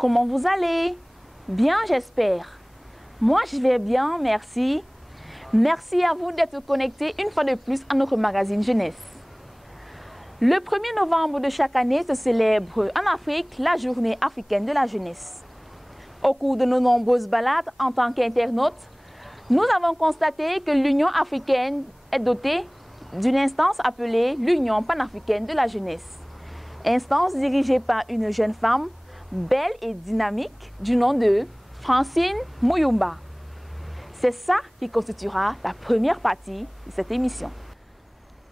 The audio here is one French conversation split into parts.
Comment vous allez? Bien, j'espère. Moi, je vais bien, merci. Merci à vous d'être connectés une fois de plus à notre magazine Jeunesse. Le 1er novembre de chaque année se célèbre en Afrique la Journée africaine de la jeunesse. Au cours de nos nombreuses balades en tant qu'internautes, nous avons constaté que l'Union africaine est dotée d'une instance appelée l'Union panafricaine de la jeunesse. Instance dirigée par une jeune femme belle et dynamique du nom de Francine Muyumba. C'est ça qui constituera la première partie de cette émission.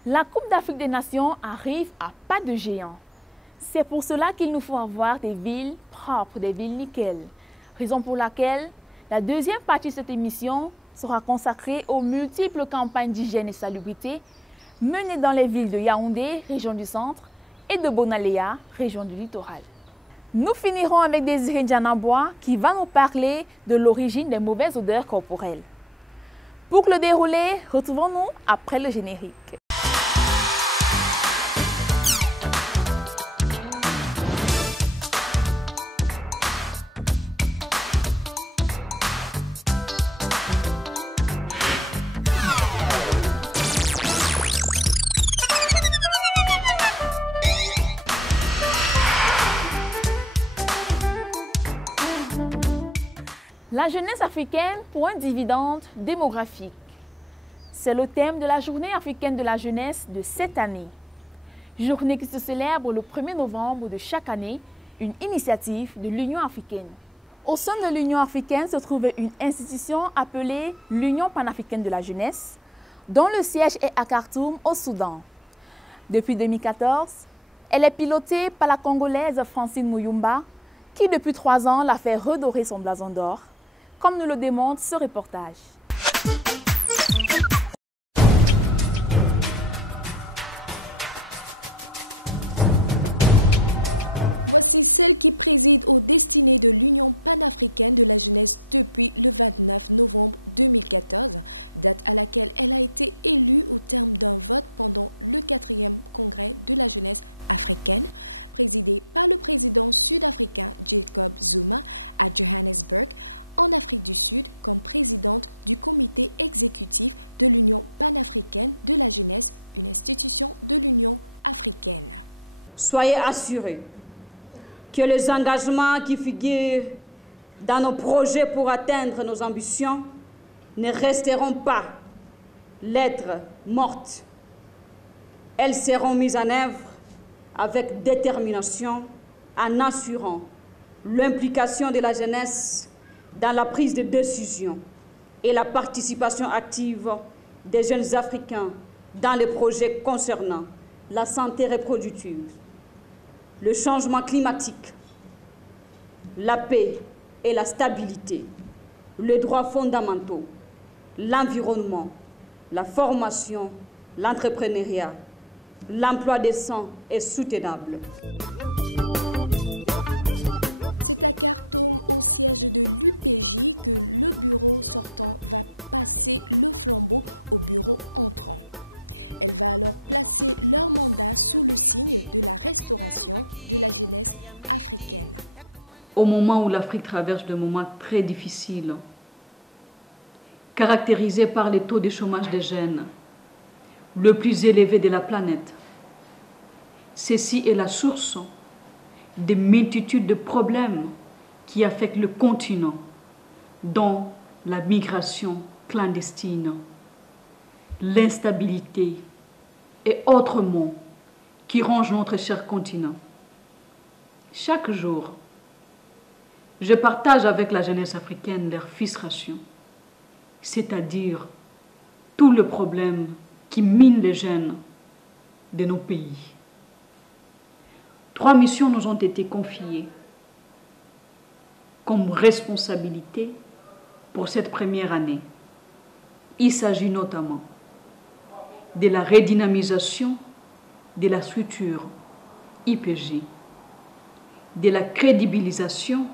La Coupe d'Afrique des Nations arrive à pas de géant. C'est pour cela qu'il nous faut avoir des villes propres, des villes nickel. Raison pour laquelle la deuxième partie de cette émission sera consacrée aux multiples campagnes d'hygiène et salubrité menées dans les villes de Yaoundé, région du centre, et de Bonaléa, région du littoral. Nous finirons avec Désiré Dianabois qui va nous parler de l'origine des mauvaises odeurs corporelles. Pour le dérouler, retrouvons-nous après le générique. La jeunesse africaine pour un dividende démographique. C'est le thème de la Journée africaine de la jeunesse de cette année. Journée qui se célèbre le 1er novembre de chaque année, une initiative de l'Union africaine. Au sein de l'Union africaine se trouve une institution appelée l'Union panafricaine de la jeunesse, dont le siège est à Khartoum, au Soudan. Depuis 2014, elle est pilotée par la Congolaise Francine Muyumba, qui depuis 3 ans l'a fait redorer son blason d'or, comme nous le démontre ce reportage. Voici celle qui préside aux destinées de l'Union panafricaine de la jeunesse depuis le 29 novembre 2014, date à laquelle elle a été élue au terme d'un vote pendant le 4e congrès de la jeunesse africaine, présidé par le président sud-africain Jacob Zuma à Johannesburg, en Afrique du Sud, comme présidente du comité exécutif de l'Union panafricaine de la jeunesse, une institution de l'Union africaine. Soyez assurés que les engagements qui figurent dans nos projets pour atteindre nos ambitions ne resteront pas lettres mortes. Elles seront mises en œuvre avec détermination en assurant l'implication de la jeunesse dans la prise de décision et la participation active des jeunes Africains dans les projets concernant la santé reproductive, le changement climatique, la paix et la stabilité, les droits fondamentaux, l'environnement, la formation, l'entrepreneuriat, l'emploi décent et soutenable. C'est à Khartoum, au siège de l'UPJ, que le bureau sortant va passer le flambeau au bureau entrant. Elle va alors placer leur mandat sous le signe de la restauration de la jeunesse africaine. Au moment où l'Afrique traverse des moments très difficiles, caractérisés par les taux de chômage des jeunes, le plus élevé de la planète, ceci est la source des multitudes de problèmes qui affectent le continent, dont la migration clandestine, l'instabilité et autres maux qui rongent notre cher continent. Chaque jour, je partage avec la jeunesse africaine leurs frustrations, c'est-à-dire tous les problèmes qui minent les jeunes de nos pays. 3 missions nous ont été confiées comme responsabilité pour cette première année. Il s'agit notamment de la redynamisation de la structure IPJ, de la crédibilisation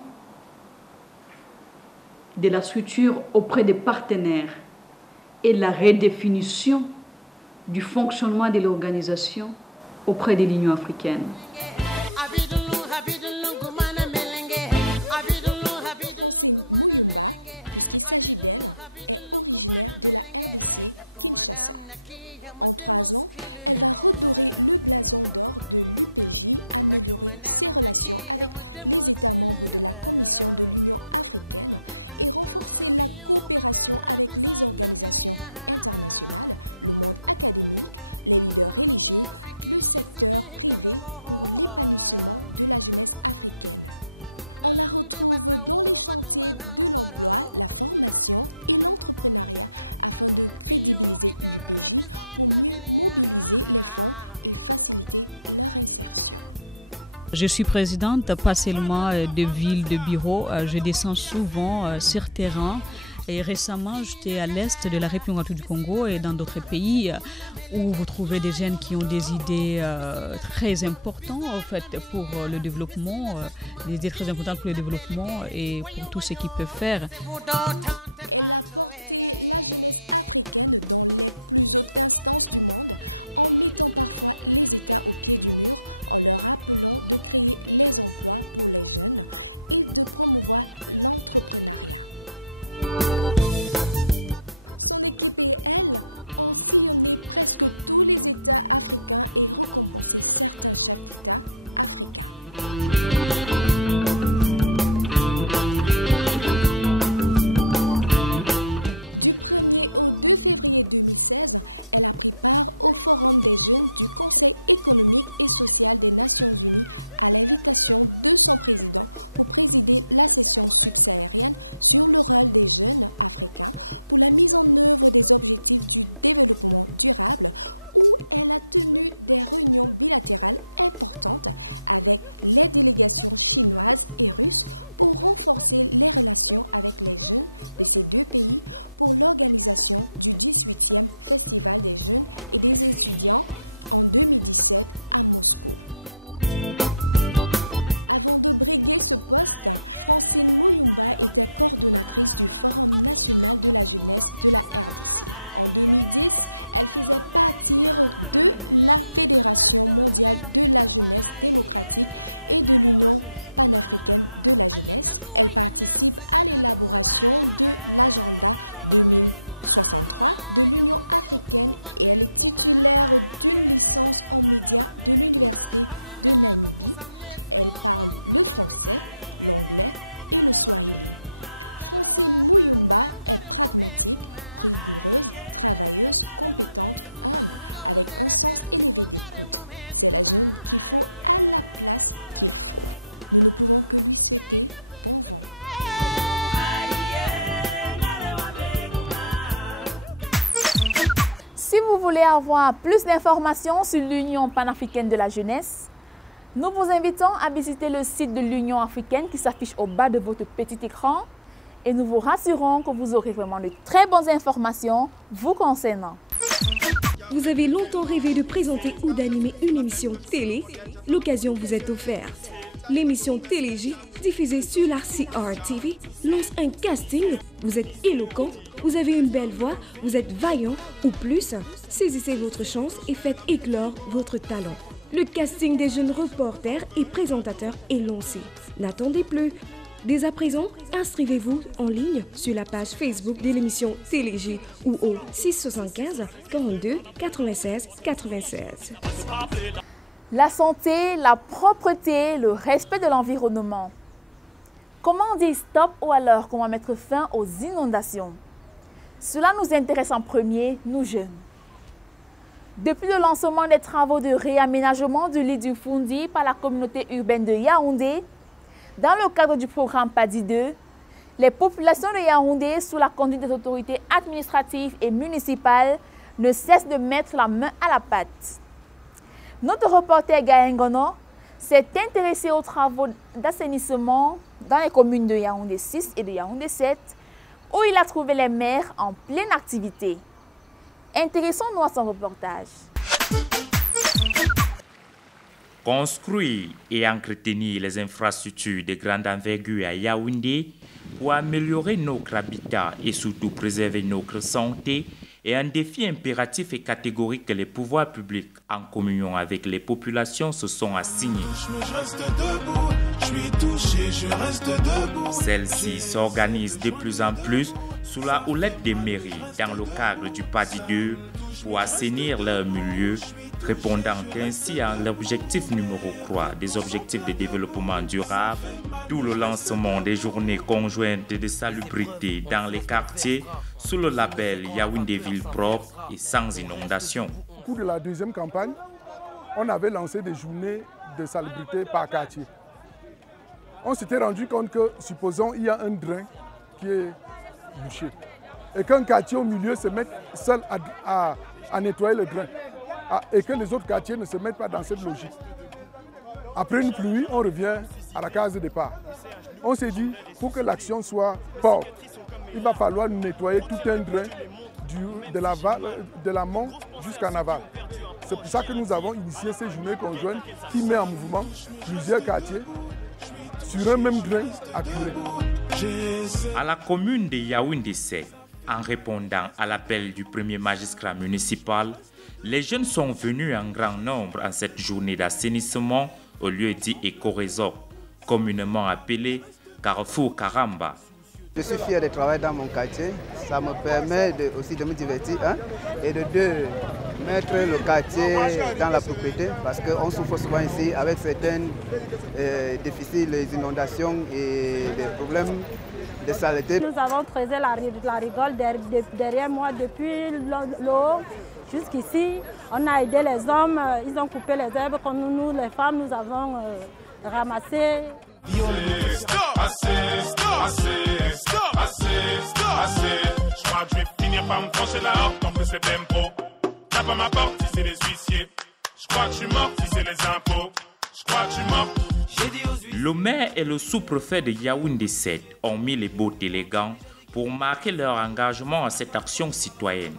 de la structure auprès des partenaires et la redéfinition du fonctionnement de l'organisation auprès de l'Union africaine. Francine Muyumba, puisqu'il s'agit d'elle, est originaire de la RDC Kinshasa. En 3 ans, elle va redorer le blason d'or de l'UPJ, améliorer ses relations avec les États membres de la Commission de l'Union africaine et renforcer la coopération avec les organisations internationales, le monde académique, les leaders religieux, le secteur privé pour l'épanouissement de la jeunesse africaine. On la retrouve dans les chantiers de l'emploi, la formation et l'entrepreneuriat afin de crédibiliser l'UPJ pour mieux mobiliser les fonds et faciliter leur insertion. Je suis présidente pas seulement de villes, de bureaux, je descends souvent sur terrain. Et récemment, j'étais à l'est de la République du Congo et dans d'autres pays où vous trouvez des jeunes qui ont des idées très importantes en fait, pour le développement, des idées très importantes pour le développement et pour tout ce qu'ils peuvent faire. Elle a porté la jeunesse africaine dans les plus hautes instances du monde en mettant parfois les États au pied du mur, en leur rappelant de créer les emplois pour les jeunes et de promouvoir l'entrepreneuriat. Son équipe et elle ont sillonné presque tous les États africains et récompensé certains chefs d'État africains. Du 1er au 2 février 2016, elle a pris part au Forum des jeunes du Conseil économique et social des Nations Unies à l'invitation de son président pour présider la session subsaharienne sur le rôle des jeunes africains pour la mise en œuvre des objectifs du développement durable, où elle a tenu des réunions bilatérales importantes avec les délégations chinoises et russes pour renforcer les relations avec les jeunes de ces deux pays pour l'organisation du 18e Festival des jeunes et des étudiants en 2017 à Moscou. Avant de briguer ce poste, Francine Muyumba était coordonnatrice du Forum national de la jeunesse de la RDC. En 2010, elle faisait partir de la Fédération mondiale de la jeunesse démocratique et de l'Union panafricaine de la jeunesse. Elle participe à l'élaboration de l'agenda 2063 de l'Union africaine et elle est titulaire d'une licence en médias de l'Université de Namibie. Elle parle le français, l'anglais et le swahili. Francine Muyumba est pragmatique, rigoureuse, travailleuse, compétente, humble, avec un sens élevé d'écoute. C'est la jeune qu'il faut à la place qu'il faut. Nous ne pouvons que lui souhaiter bon vent. Si vous voulez avoir plus d'informations sur l'Union panafricaine de la jeunesse, nous vous invitons à visiter le site de l'Union africaine qui s'affiche au bas de votre petit écran et nous vous rassurons que vous aurez vraiment de très bonnes informations vous concernant. Vous avez longtemps rêvé de présenter ou d'animer une émission télé? L'occasion vous est offerte. L'émission Télégie, diffusée sur l'RCR TV, lance un casting. Vous êtes éloquent, vous avez une belle voix, vous êtes vaillant ou plus. Saisissez votre chance et faites éclore votre talent. Le casting des jeunes reporters et présentateurs est lancé. N'attendez plus. Dès à présent, inscrivez-vous en ligne sur la page Facebook de l'émission Télégie ou au 675 42 96 96. La santé, la propreté, le respect de l'environnement. Comment dire stop ou alors comment mettre fin aux inondations? Cela nous intéresse en premier, nous jeunes. Depuis le lancement des travaux de réaménagement du lit du Fundi par la communauté urbaine de Yaoundé, dans le cadre du programme PADI 2, les populations de Yaoundé, sous la conduite des autorités administratives et municipales, ne cessent de mettre la main à la pâte. Notre reporter Gaëngono s'est intéressé aux travaux d'assainissement dans les communes de Yaoundé 6 et de Yaoundé 7, où il a trouvé les maires en pleine activité. Intéressons-nous à son reportage. Construire et entretenir les infrastructures de grande envergure à Yaoundé pour améliorer notre habitat et surtout préserver notre santé est un défi impératif et catégorique que les pouvoirs publics, en communion avec les populations, se sont assignés. Celle-ci s'organise de plus en plus sous la houlette des mairies dans le cadre du PADI 2 pour assainir leur milieu, répondant ainsi à l'objectif numéro 3 des objectifs de développement durable, d'où le lancement des journées conjointes de salubrité dans les quartiers sous le label Yaoundé Ville propre et sans inondation. Au cours de la deuxième campagne, on avait lancé des journées de salubrité par quartier. On s'était rendu compte que, supposons, il y a un drain qui est bouché et qu'un quartier au milieu se mette seul à nettoyer le drain et que les autres quartiers ne se mettent pas dans cette logique. Après une pluie, on revient à la case de départ. On s'est dit, pour que l'action soit forte, il va falloir nettoyer tout un drain de l'amont jusqu'en aval. C'est pour ça que nous avons initié ces journées conjointes qui met en mouvement plusieurs quartiers sur un même drain à curer. À la commune de Yaoundé 7, en répondant à l'appel du premier magistrat municipal, les jeunes sont venus en grand nombre en cette journée d'assainissement au lieu dit Éco-Réseau, communément appelé Carrefour Karamba. Je suis fier de travailler dans mon quartier. Ça me permet aussi de me divertir et de mettre le quartier dans la propriété parce qu'on souffre souvent ici avec certains déficits, les inondations et des problèmes de saleté. Nous avons creusé la rigole derrière moi depuis l'eau jusqu'ici. On a aidé les hommes, ils ont coupé les herbes comme nous les femmes, nous avons ramassé. Je crois que je vais finir par me trancher la horte, en plus c'est Bempo. Tape à ma porte si c'est les huissiers. Je crois que je suis mort si c'est les impôts. Je crois que je suis mort. Le maire et le sous-préfet de Yaoundé 7 ont mis les bottes élégants pour marquer leur engagement à cette action citoyenne.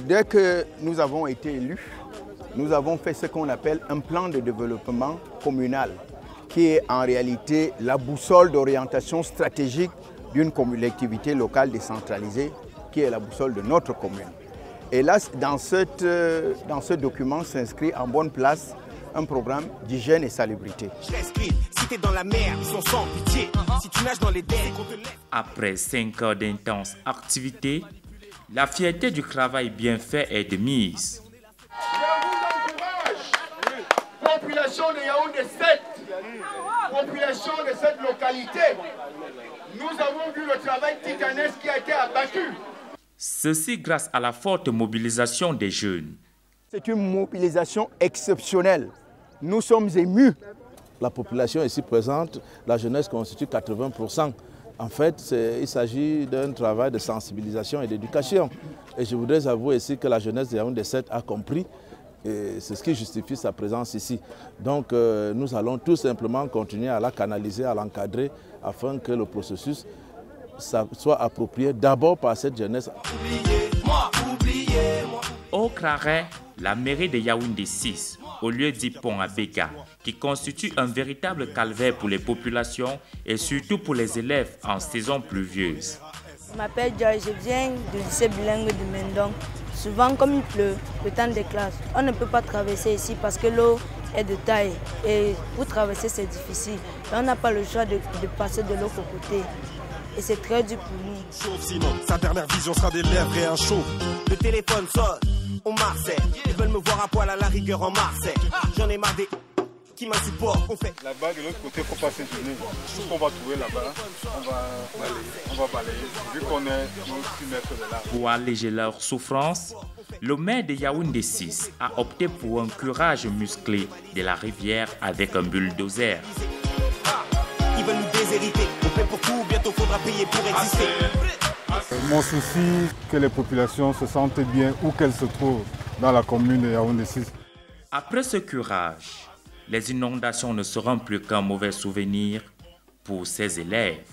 Dès que nous avons été élus, nous avons fait ce qu'on appelle un plan de développement communal, qui est en réalité la boussole d'orientation stratégique d'une collectivité locale décentralisée, qui est la boussole de notre commune. Et là, dans ce document s'inscrit en bonne place un programme d'hygiène et salubrité. Après 5 heures d'intenses activités, la fierté du travail bien fait est de mise. Je vous encourage, population de Yaoundé 7, population de cette localité, nous avons vu le travail titanesque qui a été abattu. Ceci grâce à la forte mobilisation des jeunes. C'est une mobilisation exceptionnelle. Nous sommes émus. La population ici présente, la jeunesse constitue 80%. En fait, il s'agit d'un travail de sensibilisation et d'éducation. Et je voudrais avouer ici que la jeunesse de Yaoundé 7 a compris. Et c'est ce qui justifie sa présence ici. Donc nous allons tout simplement continuer à la canaliser, à l'encadrer, afin que le processus soit approprié d'abord par cette jeunesse. Au Claret, la mairie de Yaoundé 6, au lieu dit Pont à Béga, qui constitue un véritable calvaire pour les populations et surtout pour les élèves en saison pluvieuse. Je m'appelle Joy, je viens du lycée bilingue de Mendong. Souvent, comme il pleut, le temps des classes, on ne peut pas traverser ici parce que l'eau est de taille. Et pour traverser, c'est difficile. Et on n'a pas le choix de passer de l'autre côté. Et c'est très dur pour nous. Sauf sinon, sa dernière vision sera des lèvres et un chaud. Le téléphone sonne, on Marseille. Ils veulent me voir à poil à la rigueur en Marseille. J'en ai marre des qui m'insupportent. On fait là-bas, de l'autre côté, il ne faut pas s'étonner. Tout ce qu'on va trouver là-bas, on va balayer. Vu qu'on est 6 mètres de là. Pour alléger leur souffrance, le maire de Yaoundé 6 a opté pour un curage musclé de la rivière avec un bulldozer. Ils veulent nous déshériter. On paie pour tout, bientôt faudra payer pour exister. Mon souci, que les populations se sentent bien où qu'elles se trouvent dans la commune de Yaoundé 6. Après ce curage, les inondations ne seront plus qu'un mauvais souvenir pour ces élèves.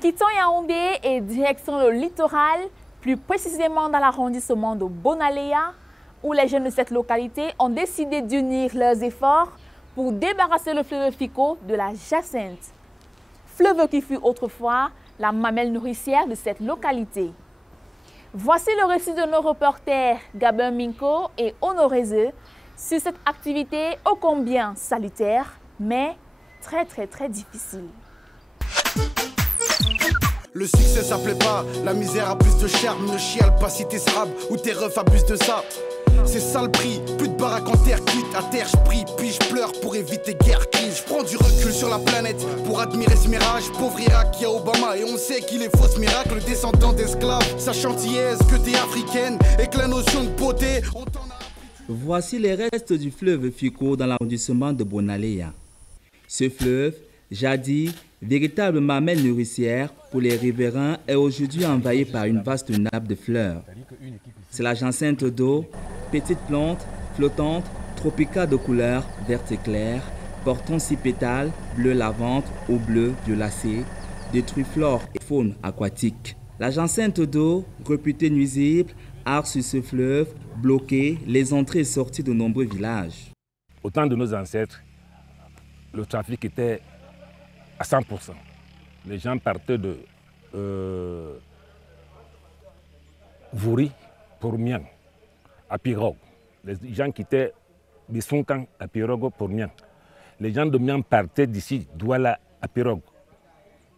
Quittons Yaoundé et direction le littoral, plus précisément dans l'arrondissement de Bonaléa, où les jeunes de cette localité ont décidé d'unir leurs efforts pour débarrasser le fleuve Fico de la Jacinthe. Fleuve qui fut autrefois la mamelle nourricière de cette localité. Voici le récit de nos reporters Gabin Minko et Honoré Zeu sur cette activité ô combien salutaire, mais très difficile. Le succès ça plaît pas, la misère a plus de charme, ne chiale pas si t'es srab ou tes refs abusent de ça. C'est ça le prix, plus de baraque en terre cuite, à terre je prie, puis je pleure pour éviter guerre crise. Je prends du recul sur la planète pour admirer ce mirage. Pauvre Irak, y a Obama et on sait qu'il est faux ce miracle. Descendant d'esclaves, sachant tièse que t'es africaine et que la notion de beauté. Voici les restes du fleuve Fico dans l'arrondissement de Bonaleya. Ce fleuve, jadis véritable mamelle nourricière pour les riverains, est aujourd'hui envahi par une vaste nappe de fleurs. C'est la jacinthe d'eau, petite plante, flottante, tropicale de couleur verte claire, portant 6 pétales, bleu lavande ou bleu violacé, détruit flore et faune aquatique. La jacinthe d'eau, réputée nuisible, a sur ce fleuve bloqué les entrées et sorties de nombreux villages. Au temps de nos ancêtres, le trafic était à 100%. Les gens partaient de Vouri pour Mian, à Pirogue. Les gens quittaient Bissunkan à Pirogue pour Mian. Les gens de Mian partaient d'ici, Douala à Pirogue.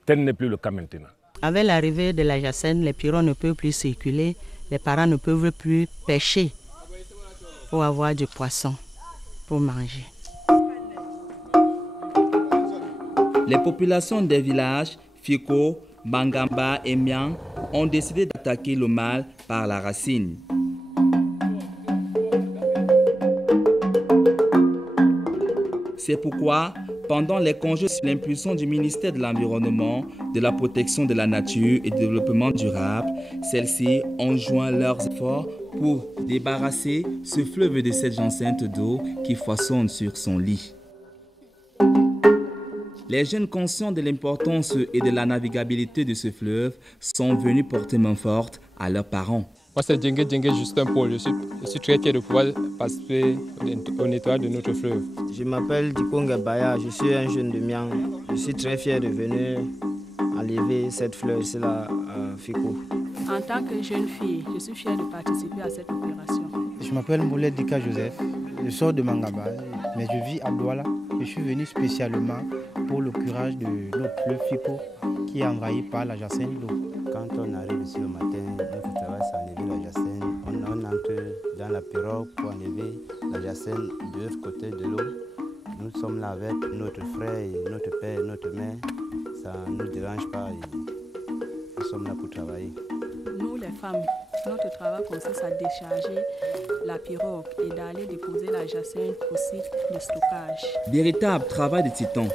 Tel n'est plus le cas maintenant. Avec l'arrivée de la jacinthe, les pirogues ne peuvent plus circuler, les parents ne peuvent plus pêcher pour avoir du poisson, pour manger. Les populations des villages Fico, Bangamba et Mian ont décidé d'attaquer le mal par la racine. C'est pourquoi, pendant les congés sous l'impulsion du ministère de l'Environnement, de la Protection de la Nature et du Développement durable, celles-ci ont joint leurs efforts pour débarrasser ce fleuve de cette jacinthe d'eau qui foisonne sur son lit. Les jeunes conscients de l'importance et de la navigabilité de ce fleuve sont venus porter main forte à leurs parents. Moi, c'est Djengue Justin Paul. Je suis très fier de pouvoir participer au nettoyage de notre fleuve. Je m'appelle Dikonga Baya, je suis un jeune de Mian. Je suis très fier de venir enlever cette fleur ici là à Fico. En tant que jeune fille, je suis fière de participer à cette opération. Je m'appelle Mboulé Dika Joseph, je sors de Mangaba, mais je vis à Douala. Je suis venu spécialement pour le curage de notre fleuve Fico qui est envahi par la jacinthe d'eau. Quand on arrive ici le matin, notre travail c'est enlever la jacinthe. On entre dans la pirogue pour enlever la jacinthe de l'autre côté de l'eau. Nous sommes là avec notre frère, et notre père, notre mère. Ça ne nous dérange pas et nous sommes là pour travailler. Nous les femmes, notre travail consiste à décharger la pirogue et d'aller déposer la jacinthe au site de stockage. Véritable travail de titan.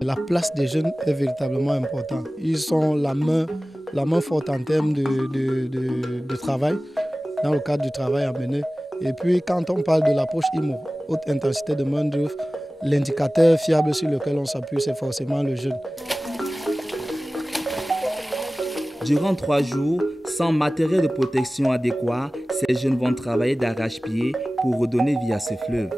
La place des jeunes est véritablement importante. Ils sont la main forte en termes de travail, dans le cadre du travail à mener. Et puis quand on parle de l'approche IMO, haute intensité de main-d'œuvre, l'indicateur fiable sur lequel on s'appuie, c'est forcément le jeune. Durant 3 jours, sans matériel de protection adéquat, ces jeunes vont travailler d'arrache-pied pour redonner vie à ce fleuve.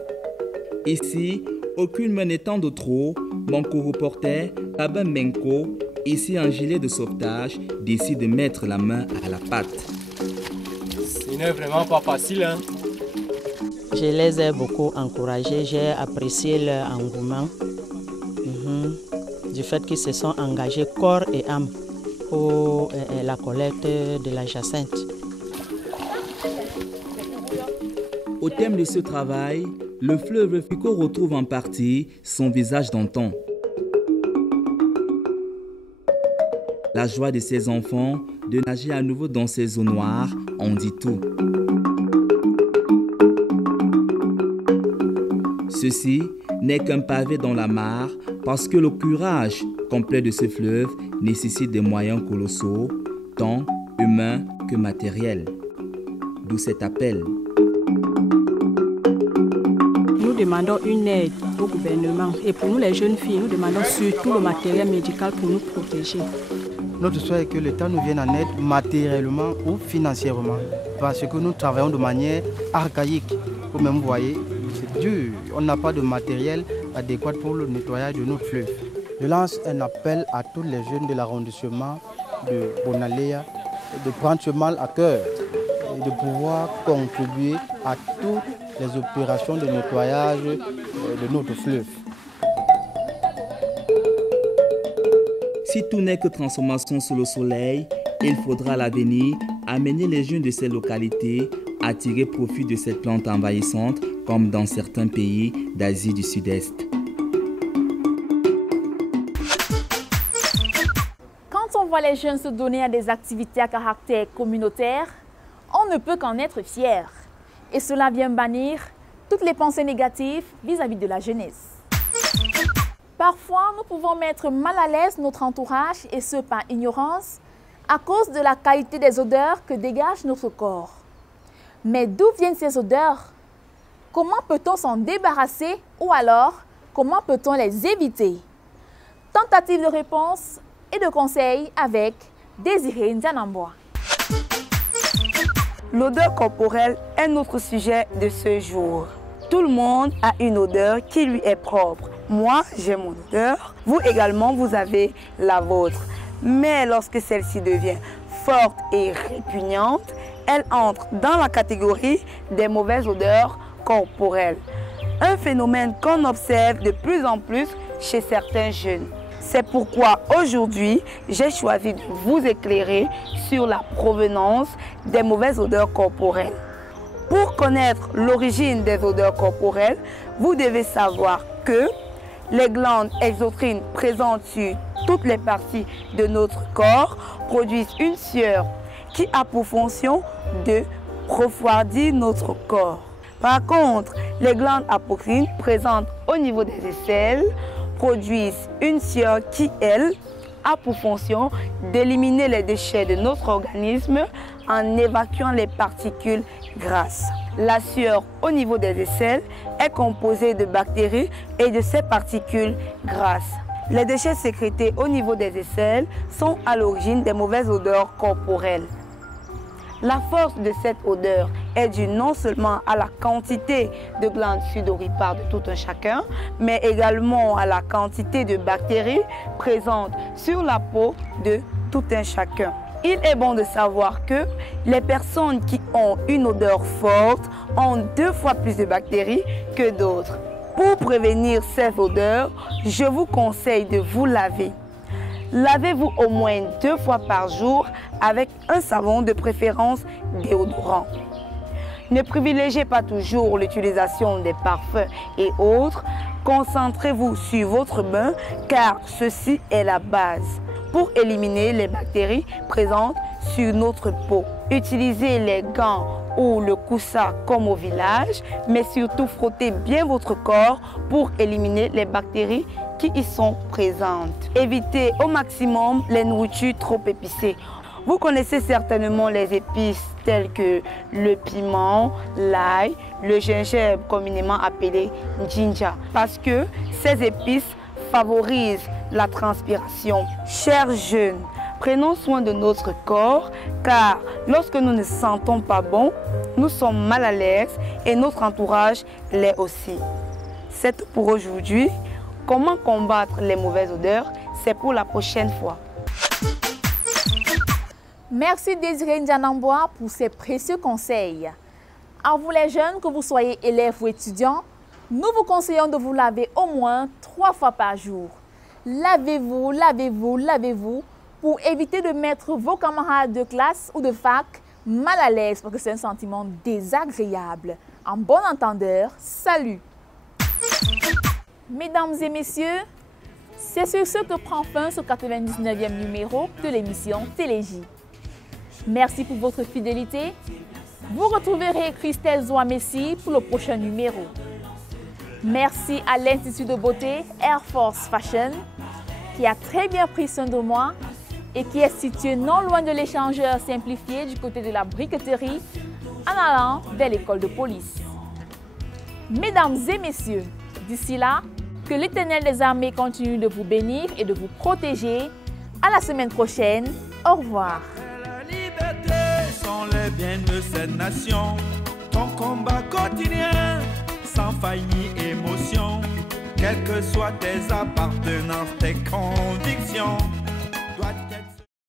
Ici, aucune main n'étant de trop, mon co-reporter, Tabin Menko, ici en gilet de sauvetage, décide de mettre la main à la pâte. Ce n'est vraiment pas facile, hein? Je les ai beaucoup encouragés, j'ai apprécié leur engouement, du fait qu'ils se sont engagés corps et âme pour la collecte de la jacinthe. Au thème de ce travail, le fleuve Fico retrouve en partie son visage d'antan. La joie de ses enfants de nager à nouveau dans ces eaux noires en dit tout. Ceci n'est qu'un pavé dans la mare parce que le curage complet de ce fleuve nécessite des moyens colossaux, tant humains que matériels. D'où cet appel. Nous demandons une aide au gouvernement et pour nous les jeunes filles, nous demandons surtout le matériel médical pour nous protéger. Notre souhait est que l'État nous vienne en aide matériellement ou financièrement parce que nous travaillons de manière archaïque. Vous même voyez, c'est dur. On n'a pas de matériel adéquat pour le nettoyage de notre fleuve. Je lance un appel à tous les jeunes de l'arrondissement de Bonalea de prendre ce mal à cœur et de pouvoir contribuer à toutes les opérations de nettoyage de notre fleuve. Si tout n'est que transformation sous le soleil, il faudra à l'avenir amener les jeunes de ces localités à tirer profit de cette plante envahissante comme dans certains pays d'Asie du Sud-Est. Quand on voit les jeunes se donner à des activités à caractère communautaire, on ne peut qu'en être fier. Et cela vient bannir toutes les pensées négatives vis-à-vis de la jeunesse. Parfois, nous pouvons mettre mal à l'aise notre entourage, et ce par ignorance, à cause de la qualité des odeurs que dégage notre corps. Mais d'où viennent ces odeurs? Comment peut-on s'en débarrasser ou alors comment peut-on les éviter? Tentative de réponse et de conseils avec Désiré Ndianamboa. L'odeur corporelle est notre sujet de ce jour. Tout le monde a une odeur qui lui est propre. Moi, j'ai mon odeur. Vous également, vous avez la vôtre. Mais lorsque celle-ci devient forte et répugnante, elle entre dans la catégorie des mauvaises odeurs corporelles. Un phénomène qu'on observe de plus en plus chez certains jeunes. C'est pourquoi aujourd'hui, j'ai choisi de vous éclairer sur la provenance des mauvaises odeurs corporelles. Pour connaître l'origine des odeurs corporelles, vous devez savoir que les glandes exocrines présentes sur toutes les parties de notre corps produisent une sueur qui a pour fonction de refroidir notre corps. Par contre, les glandes apocrines présentes au niveau des aisselles produisent une sueur qui, elle, a pour fonction d'éliminer les déchets de notre organisme en évacuant les particules grasses. La sueur au niveau des aisselles est composée de bactéries et de ces particules grasses. Les déchets sécrétés au niveau des aisselles sont à l'origine des mauvaises odeurs corporelles. La force de cette odeur est due non seulement à la quantité de glandes sudoripares de tout un chacun, mais également à la quantité de bactéries présentes sur la peau de tout un chacun. Il est bon de savoir que les personnes qui ont une odeur forte ont 2 fois plus de bactéries que d'autres. Pour prévenir ces odeurs, je vous conseille de vous laver. Lavez-vous au moins 2 fois par jour avec un savon de préférence déodorant. Ne privilégiez pas toujours l'utilisation des parfums et autres. Concentrez-vous sur votre bain car ceci est la base pour éliminer les bactéries présentes sur notre peau. Utilisez les gants ou le coussin comme au village, mais surtout frottez bien votre corps pour éliminer les bactéries qui y sont présentes. Évitez au maximum les nourritures trop épicées. Vous connaissez certainement les épices telles que le piment, l'ail, le gingembre communément appelé ginger, parce que ces épices favorisent la transpiration. Chers jeunes, prenons soin de notre corps car lorsque nous ne sentons pas bon, nous sommes mal à l'aise et notre entourage l'est aussi. C'est tout pour aujourd'hui. Comment combattre les mauvaises odeurs? C'est pour la prochaine fois. Merci Désiré Ndianamboa pour ces précieux conseils. À vous les jeunes, que vous soyez élèves ou étudiants, nous vous conseillons de vous laver au moins 3 fois par jour. Lavez-vous, lavez-vous, lavez-vous pour éviter de mettre vos camarades de classe ou de fac mal à l'aise parce que c'est un sentiment désagréable. En bon entendeur, salut! Mesdames et messieurs, c'est sur ce que prend fin ce 99e numéro de l'émission Téléj. Merci pour votre fidélité. Vous retrouverez Christelle Zouamessi pour le prochain numéro. Merci à l'Institut de beauté Air Force Fashion qui a très bien pris soin de moi et qui est situé non loin de l'échangeur simplifié du côté de la briqueterie en allant vers l'école de police. Mesdames et messieurs, d'ici là, que l'Éternel des armées continue de vous bénir et de vous protéger. À la semaine prochaine. Au revoir. Sont les biens de cette nation. Ton combat quotidien sans faille. quelles que soient tes appartenances, tes convictions.